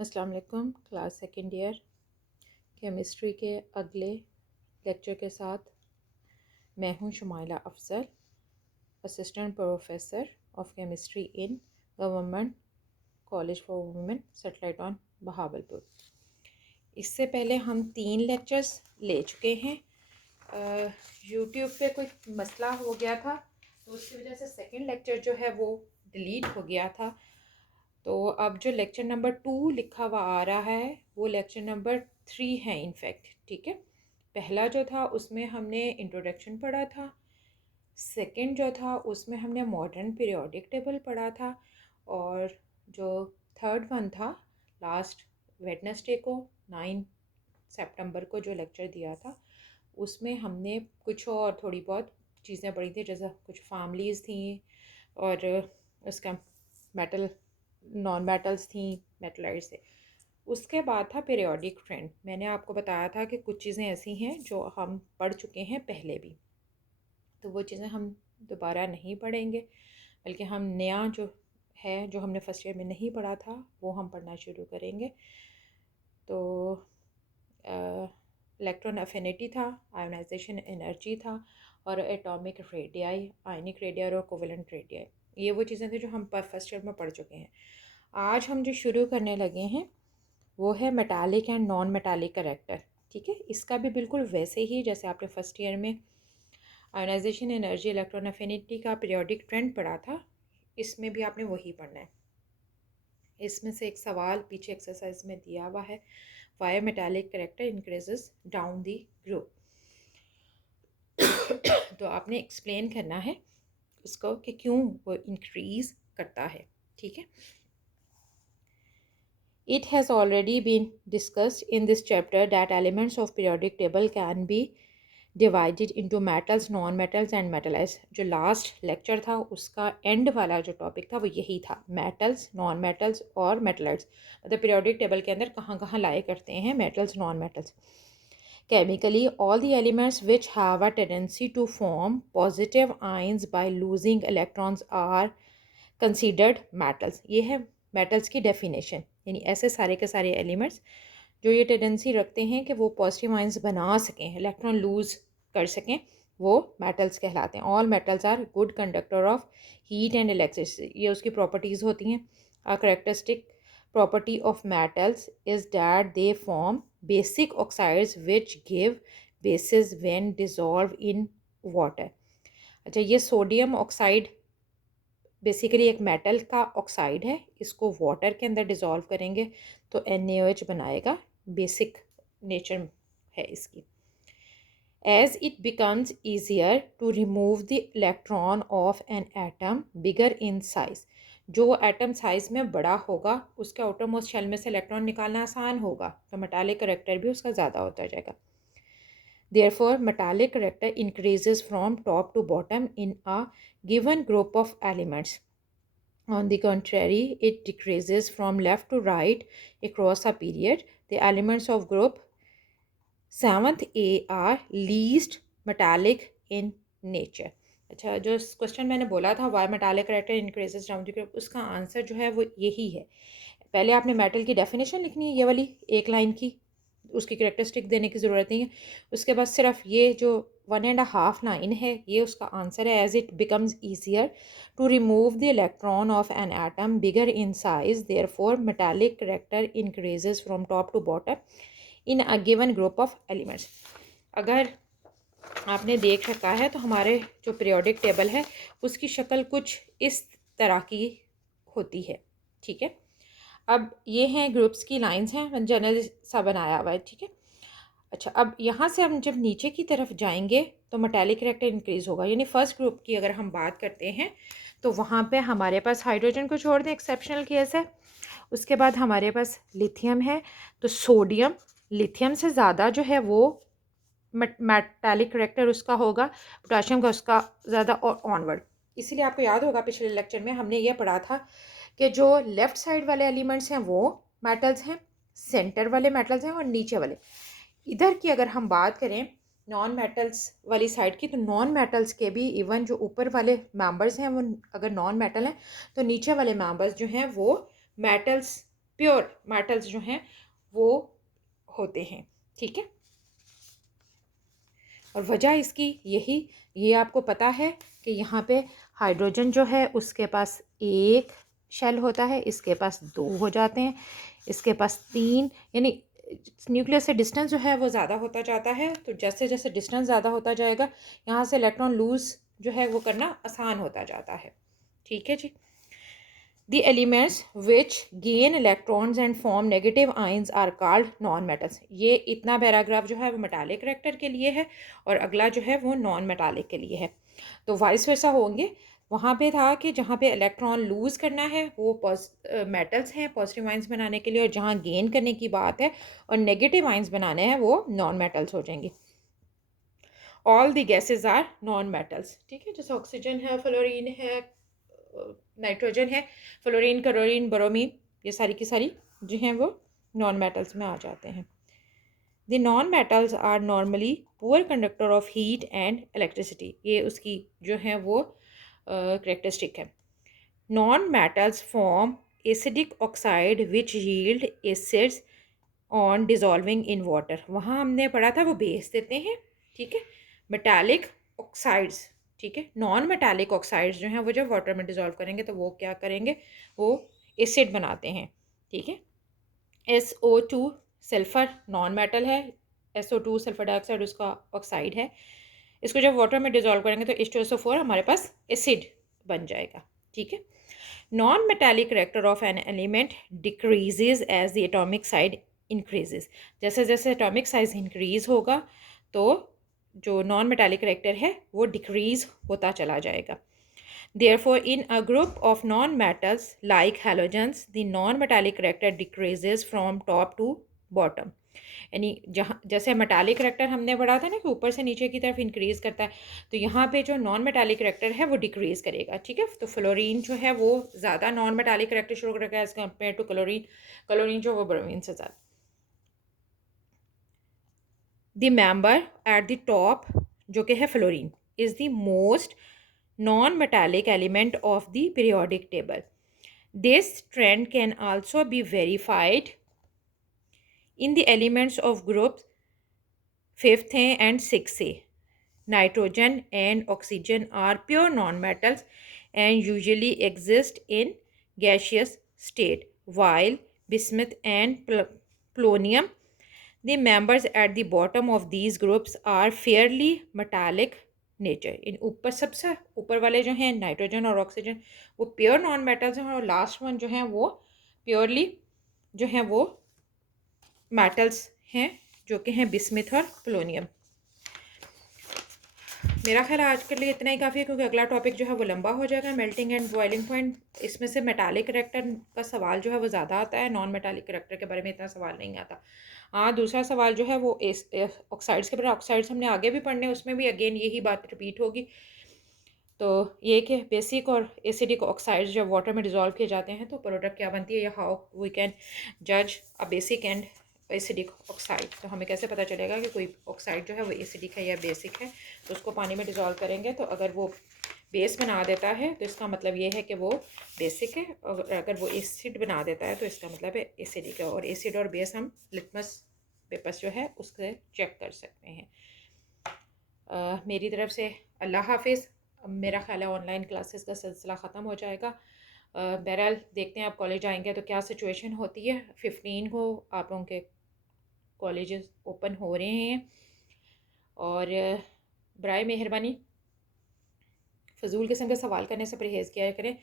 अस्सलाम वालेकुम। Class second year chemistry के अगले लेक्चर के साथ मैं हूं Shumaila Afzal, assistant professor of chemistry in government college for women satellite on Bahawalpur. इससे पहले हम 3 लेक्चर्स ले चुके हैं। यूट्यूब पे कोई मसला हो गया था तो उसकी वजह से सेकंड लेक्चर जो है वो डिलीट हो गया था। तो अब जो लेक्चर नंबर 2 लिखा हुआ आ रहा है वो लेक्चर नंबर 3 है इनफैक्ट। ठीक है, पहला जो था उसमें हमने इंट्रोडक्शन पढ़ा था, सेकंड जो था उसमें हमने मॉडर्न पीरियोडिक टेबल पढ़ा था, और जो थर्ड वन था लास्ट वेडनेसडे को 9 सितंबर को जो लेक्चर दिया था उसमें हमने कुछ और थोड़ी बहुत चीज़ें पढ़ी थी, जैसे कुछ फैमिलीज़ थी और उसका मेटल नॉन मेटल्स थी, मेटलाइट्स थे। उसके बाद था पीरियोडिक ट्रेंड। मैंने आपको बताया था कि कुछ चीज़ें ऐसी हैं जो हम पढ़ चुके हैं पहले भी, तो वो चीज़ें हम दोबारा नहीं पढ़ेंगे, बल्कि हम नया जो है जो हमने फर्स्ट ईयर में नहीं पढ़ा था वो हम पढ़ना शुरू करेंगे। तो इलेक्ट्रॉन अफिनिटी था, आयोनाइजेशन एनर्जी था, और एटॉमिक रेडियाई, आयनिक रेडियाई और कोवेलेंट रेडियाई। ये वो चीज़ें थी जो हम फर्स्ट ईयर में पढ़ चुके हैं। आज हम जो शुरू करने लगे हैं वो है metallic and non metallic character. ठीक है, इसका भी बिल्कुल वैसे ही जैसे आपने फर्स्ट ईयर में आयोनाइजेशन एनर्जी, इलेक्ट्रॉन अफिनिटी का पीरियोडिक ट्रेंड पढ़ा था, इसमें भी आपने वही पढ़ना है। इसमें से एक सवाल पीछे एक्सरसाइज में दिया हुआ है, why metallic character increases down the group. तो आपने एक्सप्लेन करना है उसको कि क्यों वो इंक्रीज करता है। ठीक है, it has already been discussed in this chapter that elements of periodic table can be divided into metals, non-metals and metallics। जो लास्ट लेक्चर था उसका एंड वाला जो टॉपिक था वो यही था, मेटल्स, नॉन मेटल्स और मेटलाइट्स। मतलब पीरियोडिक टेबल के अंदर कहाँ कहाँ लाए करते हैं metals, non metals. Chemically, all the elements which have a tendency to form positive ions by losing electrons are considered metals। ये है metals की definition, यानी ऐसे सारे के सारे एलिमेंट्स जो ये टेंडेंसी रखते हैं कि वो पॉजिटिव आयंस बना सकें, इलेक्ट्रॉन लूज कर सकें, वो मेटल्स कहलाते हैं। All metals are good conductor of heat and electricity. ये उसकी प्रॉपर्टीज़ होती हैं। A characteristic property of metals is that they form basic oxides which give bases when dissolved in water। अच्छा, ये सोडियम ऑक्साइड बेसिकली एक metal का oxide है, इसको वाटर के अंदर डिज़ोल्व करेंगे तो NaOH बनाएगा, बेसिक नेचर है इसकी। As it becomes easier to remove the electron of an atom bigger in size, जो एटम साइज में बड़ा होगा उसके आउटर मोस्ट शेल में से इलेक्ट्रॉन निकालना आसान होगा, तो मेटालिक करैक्टर भी उसका ज़्यादा होता जाएगा। Therefore, metallic character increases from top to bottom in a given group of elements. On the contrary, it decreases from left to right across a period. The elements of group 7th A are least metallic in nature। अच्छा, जो question मैंने बोला था why metallic character increases down the group, उसका answer जो है वो यही है। पहले आपने मेटल की डेफिनेशन लिखनी है, ये वाली एक लाइन की, उसकी करेक्टरिस्टिक देने की ज़रूरत नहीं है। उसके बाद सिर्फ ये जो 1.5 लाइन है ये उसका आंसर है। As it becomes easier to remove the electron of an atom bigger in size, therefore metallic character increases from top to bottom in a given group of elements. अगर आपने देख रखा है तो हमारे जो पीरियोडिक टेबल है उसकी शक्ल कुछ इस तरह की होती है। ठीक है, अब ये हैं ग्रुप्स की लाइंस हैं, जनरल सा बनाया हुआ है। ठीक है, अच्छा, अब यहाँ से हम जब नीचे की तरफ जाएंगे तो मेटालिक करैक्टर इंक्रीज होगा। यानी फर्स्ट ग्रुप की अगर हम बात करते हैं तो वहाँ पे हमारे पास हाइड्रोजन को छोड़ दें, एक्सेप्शनल केस है। उसके बाद हमारे पास लिथियम है, तो सोडियम लिथियम से ज़्यादा जो है वो मेटालिक करैक्टर उसका होगा, पोटाशियम का उसका ज़्यादा, और ऑनवर्ड। इसीलिए आपको याद होगा पिछले लेक्चर में हमने ये पढ़ा था कि जो लेफ़्ट साइड वाले एलिमेंट्स हैं वो मेटल्स हैं, सेंटर वाले मेटल्स हैं, और नीचे वाले इधर की अगर हम बात करें नॉन मेटल्स वाली साइड की, तो नॉन मेटल्स के भी इवन जो ऊपर वाले मेंबर्स हैं वो अगर नॉन मेटल हैं तो नीचे वाले मेंबर्स जो हैं वो मेटल्स प्योर मेटल्स जो हैं वो होते हैं, ठीक है। और वजह इसकी ये आपको पता है कि यहाँ पे हाइड्रोजन जो है उसके पास एक शेल होता है, इसके पास दो हो जाते हैं, इसके पास तीन, यानी न्यूक्लियस से डिस्टेंस जो है वो ज़्यादा होता जाता है। तो जैसे जैसे डिस्टेंस ज़्यादा होता जाएगा यहाँ से इलेक्ट्रॉन लूज़ जो है वो करना आसान होता जाता है, ठीक है जी। The elements which gain electrons and form negative ions are called non-metals। ये इतना पैराग्राफ जो है वो मेटालिक करेक्टर के लिए है और अगला जो है वो नॉन मेटालिक के लिए है। तो वाइस वर्सा होंगे, वहाँ पे था कि जहाँ पे इलेक्ट्रॉन लूज़ करना है वो मेटल्स हैं पॉजिटिव आइंस बनाने के लिए, और जहाँ गेन करने की बात है और नेगेटिव आइंस बनाने हैं वो नॉन मेटल्स हो जाएंगे। All the gases are non metals, ठीक है। जैसे ऑक्सीजन है, फ्लोरीन है, नाइट्रोजन है, फ्लोरीन, क्लोरीन, ब्रोमीन, ये सारी की सारी जो हैं वो नॉन मेटल्स में आ जाते हैं। The non metals are normally poor conductor of heat and electricity, ये उसकी जो है वो करेक्टरिस्टिक है। Non metals form acidic oxide which yield acids on dissolving in water, वहाँ हमने पढ़ा था वो बेस देते हैं, ठीक है। मेटालिक ऑक्साइड्स, ठीक है, नॉन मेटालिक ऑक्साइड्स जो हैं वो जब वाटर में डिजॉल्व करेंगे तो वो क्या करेंगे, वो एसिड बनाते हैं, ठीक है। SO2 सल्फर नॉन मेटल है, SO2 सल्फर डाइऑक्साइड उसका ऑक्साइड है, इसको जब वाटर में डिजॉल्व करेंगे तो H2SO4 हमारे पास एसिड बन जाएगा, ठीक है। Non metallic character of an element decreases as the atomic size increases, जैसे जैसे एटॉमिक साइज इंक्रीज होगा तो जो नॉन मेटालिक करेक्टर है वो डिक्रीज होता चला जाएगा। Therefore, in a group of non-metals like halogens, the non-metallic character decreases from top to bottom। यानी जहाँ जैसे मेटालिक करेक्टर हमने पढ़ा था ना कि ऊपर से नीचे की तरफ इंक्रीज करता है, तो यहाँ पे जो नॉन मेटालिक करेक्टर है वो डिक्रीज करेगा, ठीक है। तो फ्लोरीन जो है वो ज़्यादा नॉन मेटालिक करेक्टर शुरू करेगा as compare to chlorine, chlorine जो वो ब्रोमीन से ज़्यादा। The member at the top जो कि है fluorine is the most non-metallic element of the periodic table. This trend can also be verified in the elements of groups 5th and 6th. Nitrogen and oxygen are pure nonmetals and usually exist in gaseous state, while bismuth and polonium, the members at the bottom of these groups, are fairly metallic nature. इन ऊपर सबसे ऊपर वाले जो हैं nitrogen और oxygen वो pure non metals हैं, और लास्ट वन जो हैं वो प्योरली जो हैं वो मेटल्स हैं जो कि हैं बिस्मिथ और पोलोनियम। मेरा ख्याल आज के लिए इतना ही काफ़ी है, क्योंकि अगला टॉपिक जो है वो लंबा हो जाएगा, मेल्टिंग एंड बॉइलिंग पॉइंट। इसमें से मेटालिक करेक्टर का सवाल जो है वो ज़्यादा आता है, नॉन मेटालिक करेक्टर के बारे में इतना सवाल नहीं आता। हाँ, दूसरा सवाल जो है वो ऑक्साइड्स के बारे में, ऑक्साइड्स हमने आगे भी पढ़ने, उसमें भी अगेन यही बात रिपीट होगी। तो ये कि बेसिक और एसिडिक ऑक्साइड्स जब वाटर में डिज़ोल्व किए जाते हैं तो प्रोडक्ट क्या बनती है, या हाउ वी कैन जज a basic and acidic oxide. तो हमें कैसे पता चलेगा कि कोई ऑक्साइड जो है वो एसिडिक है या बेसिक है। तो उसको पानी में डिज़ोल्व करेंगे तो अगर वो बेस बना देता है तो इसका मतलब ये है कि वो बेसिक है, और अगर वो एसिड बना देता है तो इसका मतलब है एसिडिक है। और एसिड और बेस हम लिटमस पेपर जो है उससे चेक कर सकते हैं। मेरी तरफ से अल्लाह हाफिज़। मेरा ख्याल है ऑनलाइन क्लासेस का सिलसिला ख़त्म हो जाएगा। बहरहाल देखते हैं आप कॉलेज आएंगे तो क्या सिचुएशन होती है। 15 को आप लोगों के कॉलेजेस ओपन हो रहे हैं, और बराए मेहरबानी फ़जूल किस्म के सवाल करने से परहेज़ किया करें।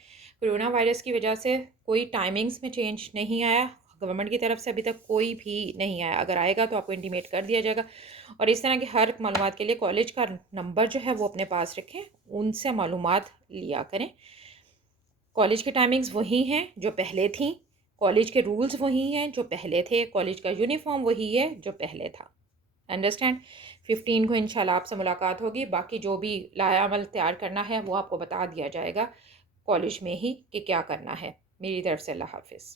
कोरोना वायरस की वजह से कोई टाइमिंग्स में चेंज नहीं आया, गवर्नमेंट की तरफ से अभी तक कोई भी नहीं आया। अगर आएगा तो आपको इंटीमेट कर दिया जाएगा। और इस तरह की हर मालूमात के लिए कॉलेज का नंबर जो है वो अपने पास रखें, उनसे मालूमात लिया करें। कॉलेज की टाइमिंग्स वही हैं जो पहले थी, कॉलेज के रूल्स वही हैं जो पहले थे, कॉलेज का यूनिफॉर्म वही है जो पहले था। अंडरस्टैंड। 15 को इंशाल्लाह आपसे मुलाकात होगी। बाकी जो भी लाया अमल तैयार करना है वो आपको बता दिया जाएगा कॉलेज में ही कि क्या करना है। मेरी तरफ से अल्लाह हाफिज़।